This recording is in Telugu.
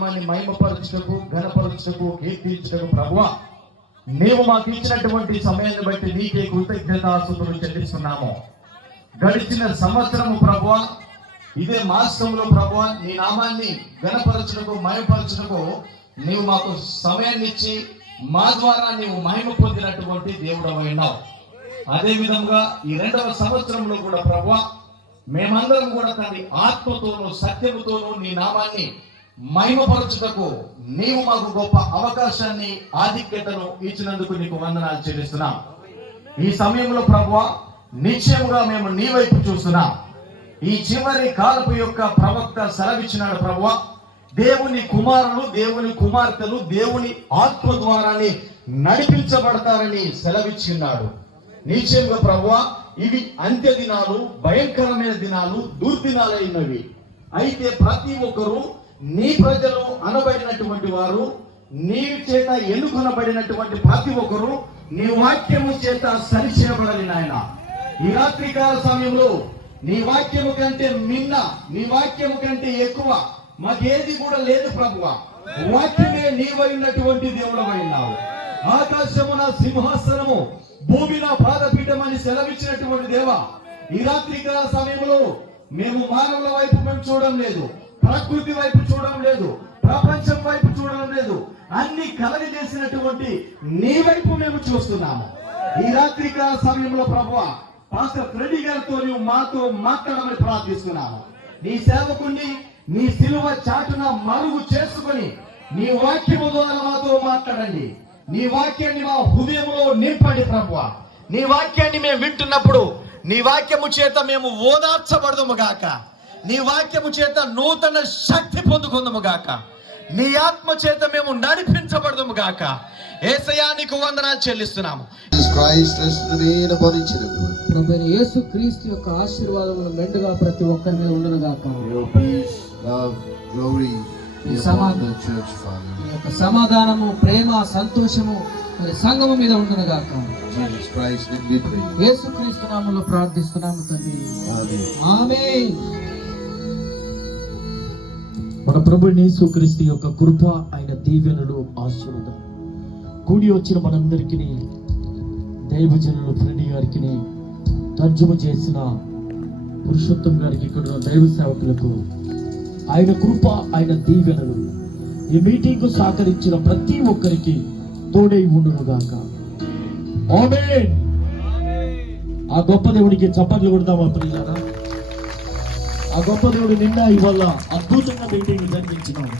నామాన్ని మహిమపరచుటకు, ఘనపరచుటకు, కీర్తించుటకు ప్రభువా నీవు మాకు ఇచ్చినటువంటి సమయాన్ని బట్టి నీకే కృతజ్ఞతాస్తుతులు చెల్లిస్తున్నాము. గడిచిన సంవత్సరము ప్రభువా, ఇదే మాసంలో ప్రభువా నీ నామాన్ని ఘనపరచుటకు, మహిమపరచుటకు నీవు మాకు సమయాన్ని ఇచ్చి మా ద్వారా నీవు మహిమ పొందినటువంటి దేవుడవైనావు. అదే విధంగా ఈ 2వ సంవత్సరంలో కూడా ప్రభువా మేమందరం కూడా తండ్రి ఆత్మతోనూ సత్యముతోనూ నీ నామాన్ని మహిమపరచుటకు నీవు మాకు గొప్ప అవకాశాన్ని, ఆధిక్యతను ఇచ్చినందుకు నీకు వందనాలు చెల్లిస్తున్నాం. ఈ సమయంలో ప్రభువా నిశ్చయముగా మేము నీ వైపు చూస్తున్నాం. ఈ చివరి కాలపు యొక్క ప్రవక్త సెలవిచ్చినాడు ప్రభువా, దేవుని కుమారులు, దేవుని కుమార్తెలు దేవుని ఆత్మ ద్వారానే నడిపించబడతారని సెలవిచ్చిన్నాడు. నిశ్చయంగా ప్రభువా ఇవి అంత్య దినాలు, భయంకరమైన దినాలు, దుర్దినాలైనవి. అయితే ప్రతి ఒక్కరూ నీ ప్రజలు అనబడినటువంటి వారు, నీ చేత ఎన్నుకొనబడినటువంటి ప్రతి ఒక్కరు నీ వాక్యము చేత సరిచేయబడాలి నాయన. ఈ రాత్రికాల సమయంలో నీ వాక్యము కంటే మిన్న, నీ వాక్యము కంటే ఎక్కువ మాకేది కూడా లేదు ప్రభువా. వాక్యమే నీవైనటువంటి దేవుడవైనావు. ఆకాశమున సింహాసనము, భూమి నా పాదపీఠం అని సెలవిచ్చినటువంటి దేవా, ఈ రాత్రికాల సమయంలో మేము మానవుల వైపు మేము చూడడం లేదు, ప్రకృతి వైపు చూడడం లేదు, ప్రపంచం వైపు చూడడం లేదు, అన్ని కలగజేసినటువంటి నీ వైపు మేము చూస్తున్నాము. ఈ రాత్రికాల సమయంలో ప్రభువా పాస్టర్ ఫ్రెడీ గారితో నువ్వు మాతో మాట్లాడమని ప్రార్థిస్తున్నాము. నీ సేవకుని నీ సిలువ చాటున మరుగు చేసుకుని నీ వాక్యము ద్వారా మాతో మాట్లాడండి. నీ వాక్యాన్ని మా హృదయంలో నింపండి ప్రభువా. నీ వాక్యాన్ని మేము వింటున్నప్పుడు నీ వాక్యము చేత మేము ఓదార్చబడదుము గాక, నీ వాక్యము చేత నూతన శక్తి పొందుకుందుము గాక, నీ ఆత్మ చేత మేము నడిపించబడదుము గాక. యేసయ్యా నీకు వందనాలు చెల్లిస్తున్నాము. ప్రభువైన యేసుక్రీస్తు యొక్క ఆశీర్వాదములు మెండుగా ప్రతి ఒక్కరి మీద ఉండును గాక. సమాధానము, ప్రేమ, సంతోషము సంఘము మీద ఉండును గాక. యేసుక్రీస్తు నామములో ప్రార్థిస్తున్నాము తండ్రి, ఆమేన్. మన ప్రభువైన యేసుక్రీస్తు యొక్క కృప, ఆయన దీవెనలు, ఆశీర్వాదం కూడి వచ్చిన మనందరికీ, దైవజనులు ఫ్రెండ్ గారికి, తర్జుమ చేసిన పురుషోత్తం గారికి, ఇక్కడ దైవ సేవకులకు ఆయన కృప, ఆయన దీవెనలు ఈ మీటింగ్ కు సహకరించిన ప్రతి ఒక్కరికి తోడై ఉండును గాక. ఆమేన్. ఆ గొప్ప దేవుడికి చప్పట్లు కొడదామా ప్రియులారా? ఆ గొప్ప దేవుడు నిన్న ఇవాళ అద్భుతంగా మీటింగ్ జరిగించినాం.